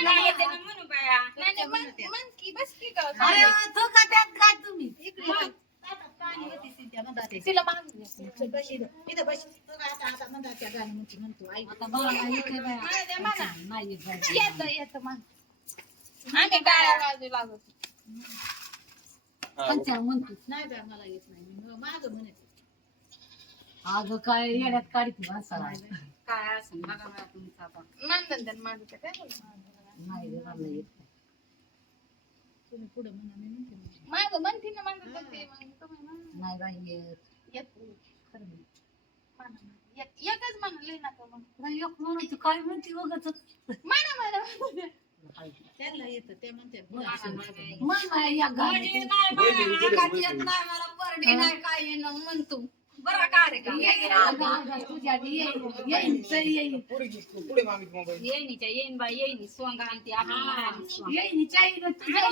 म्हणू बाया मन की बस की गं. अरे तो का त्यात काय तुम्ही पाणी होती सिंध्या म्हणतात तिला मागून इथं बस आता म्हणतात त्या गाणी म्हणतो आई आता मला येते बाया. मला द्या मला. नाही येत बाया. येतं मग. आम्ही टाळ्या वाजू लागतो. पंचांग म्हणतो नाही बाय मला येत नाही मी माझं म्हणते अगं काय येड्यात काढते माणसाला काय असं बघा मला तुमचा आता मानधन माझं तर काय बोलणार. नाही रे, मला येत नाही. तुम्ही पुढे म्हणा मी म्हणते मागं म्हणते ना मागं म्हणते मग तुम्ही म्हणा. नाही बाई येत येत खरं नाही. म्हणा. एकच म्हणले ना मग बाई, एक म्हणून तू काय म्हणते बघत म्हणा. त्यांना येतं ते म्हणते मन नाही या गाडी येत नाही मला परडी नाही काय येणं म्हणतो बरं कार्यक्रम तुझ्या येईन तरी येईन येईनीच्या येईन बाई येईनी सोंग आणते आपण येईन चाईन तुझ्या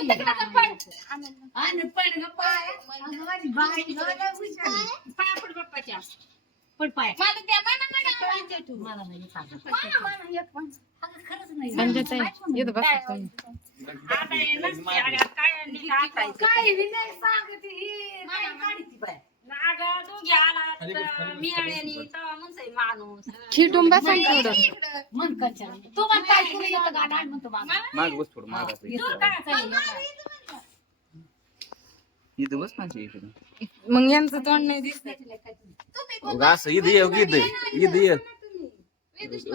आणि पण ग पाय अगं माझी बाई गं हुशार पापड बाप्पाच्या पण पाय मला त्या म्हणा ना मला नाही येत अगं. म्हणा एक म्हणा. अगं खरंच नाही आता हे नसते अगं काय नीट आटायचं काय बी नाही सांगते ही काय काढती बाय अगं दोघी आला मिळाल्यानी तेव्हा म्हणतोय माणूस खिटून बसा थोडं. मन कच्या तू मग काय करू येतं का डाळ म्हणतो बाबा माग बस थोडं माग असं. दूर काय चाललं? इथं बस माझी इकडे मग यांचं तोंड नाही दिसत. असं इथं ये इथं इथं ये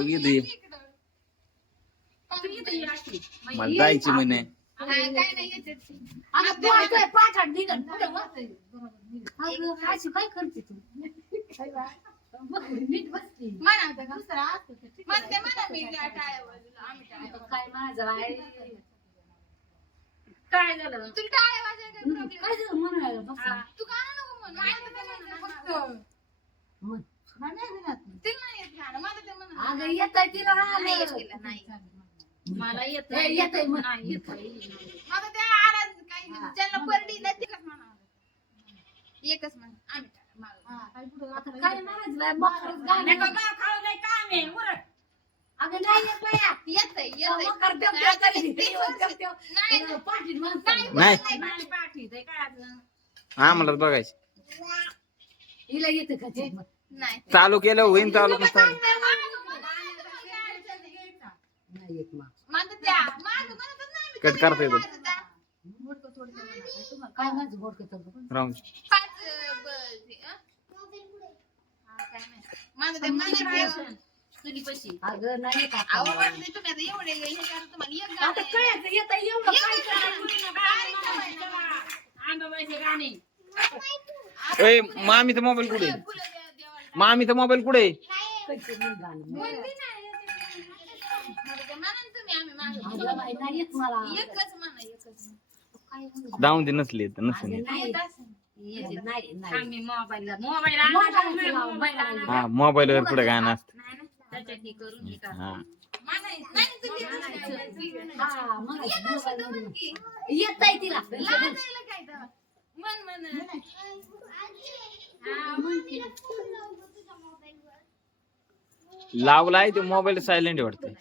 इथं ये मला जायची म्हणे काय नाही येते. अगं पोहतोय पाठात निघत पुढं बसतोय. अगं अशी काय करते तू बघ, नीट बसली म्हणा आता का? दुसरा असतो तर ठीक आहे. म्हणते म्हणा मी टाळ्या वाजवलं, आम्ही टाळ्या वाजवलं. काय माझं आहे काय झालं तुला टाळ्या वाजवायला काय problem? काय झालं म्हणायला बस तू का नको म्हण. मला ते म्हणा फक्त. म्हण. मला नाही म्हणत. तिला नाही येत गाणं. मला ते म्हणा. अगं येतंय तिला नाही येत तिला, नाही. मला येत हे येतंय म्हण. नाही येत मला ते आराध काही ज्यांना परडी नाही तिलाच म्हणा. एकच म्हण. आम्ही टाळ्या मागं. आता काय म्हणायचं बाय, मकरच गाणं. नका बा खाऊ नाही काम आहे उरट अगं नाही येत बाया. येतंय, येतंय. मकर देव देव करीत. देव देव देव. नाही, पाठीत माणसं. नाही नाही पाठीत काय अजून आम्हालाच बघायचं हिला येतं का ते? नाही. चालू केलं होईन चालू पण चालू नाही येत मग. माझं त्या माझं म्हणतच नाही मी. कट करता येतो माझं त्या मोडकं थोडं म्हणायचं. तुम्हाला काय माझं मोडकं तर राहून पाच बस, हं? हा, काय माहिती. माझं ते म्हणा तुझी पशी अगं नाही येत अहो आता. वाटले तुम्ही आता एवढे हे करा तुम्हाला एक गाणं आता आहे. कळायचं येतं एवढं काय आंबाबाईचे गाणे ए मामीचा मोबाईल कुठे आहे? फुलं द्या देवाला. मामीचा मोबाईल कुठे आहे? करायचं नाही गाणं. म्हणते नाही, मला ते म्हणा ना तुम्ही, आम्ही मागं. अगं बाई, नाही येत मला. एकच म्हणा, एकच म्हणा. काय म्हणू? जाऊन दे नसले तर नसेल अगं नाही येत असेल. येत नाही नाही. आम्ही मोबाईल हा मोबाईल वर पुढे गाणं असतं त्याच्यात हे करून हे करा. हा म्हणायचं. नाही, तुम्ही म्हणायचं. हा, मग एक शब्द म्हण की. येतंय तिला. लाजायला काय तेव्हा? म्हण, म्हण. हा, म्हणते. लावलाय ते मोबाईल सायलेंट वाटतं